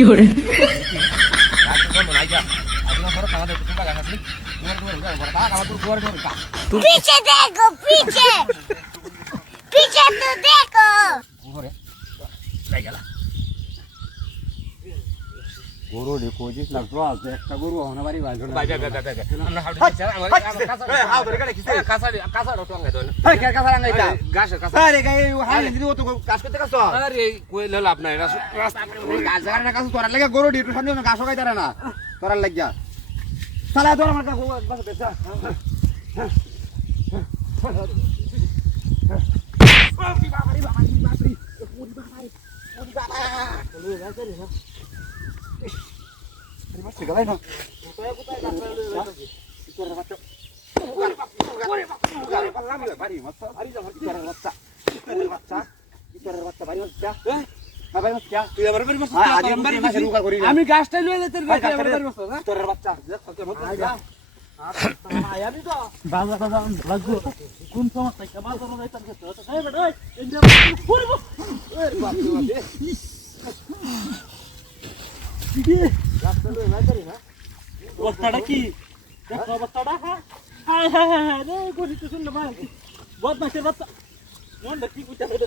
fiore, पीछे देखो पीछे पीछे तो देखो গরু রে কইছিস না তো আছে একটা গরু হনা বাড়ি বাঁধো না ভাই আমরা হাউডি দিছি আমরা হাউ ধরে কাটে কিছে কাঁচা কাঁচা রটঙ্গাই দন এই কে কাছা রাঙ্গাইতা গাছ কাঁচা আরে গাই হাই দিদি ও তো কাজ করতে কাছ আরে কই লাভ নাই রাস্তা গাছ জায়গা না কাছ তোরার লাগা গরু ডিটু সামনে গাছ গাইতারে না তোরার লাগিয়া সালা তোর আমার কাছে বাস বেচা আমি গাছটা লয়ে যেতে কোন সমস্যা বাজার যাইতাম অবস্থাটা কি দেখো অবস্থাটা হ্যাঁ হ্যাঁ হ্যাঁ হ্যাঁ রে গরিতে শুনলে ভাই বদমাশের বাচ্চা মনটা কি কইতা রে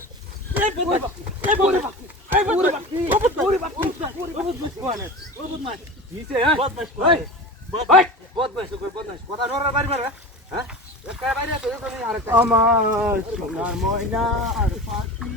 আমার সোনার ময়না আর পাখি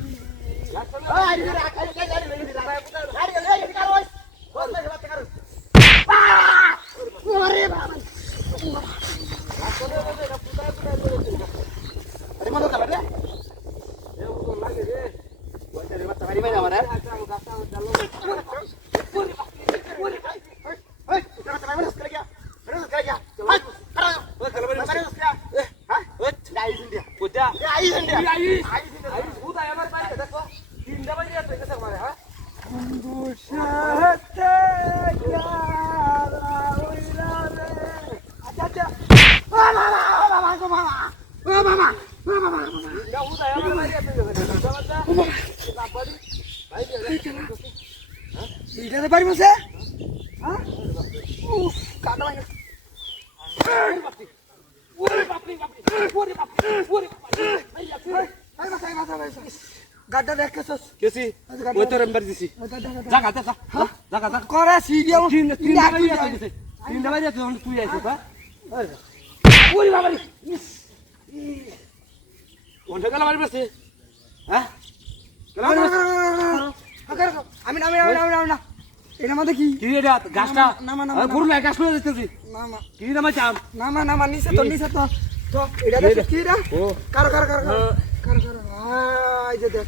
এটাতে পারি বসে হ্যাঁ উফ কাটা লাগে গাড্ডা দেখছস কেসি ওই তো রম্বার দিছি জাগা জাগা জাগা জাগা করে সিডিয়াম তিনটা বাজে তুই আইছিস হ্যাঁ ওরে বাবা রে কোনটা গেল বাড়ি বসে হ্যাঁ আমি না এটা মধ্যে কি কি এটা গাছটা নামা পুরো না গাছ লয়ে যাচ্ছে নামা কি নামা চাম নামা নিচে তো তো এটা দেখ কি রে ও কারো এই যে দেখ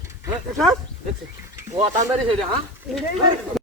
দেখছ ও তান্দারি সেটা হ্যাঁ এটাই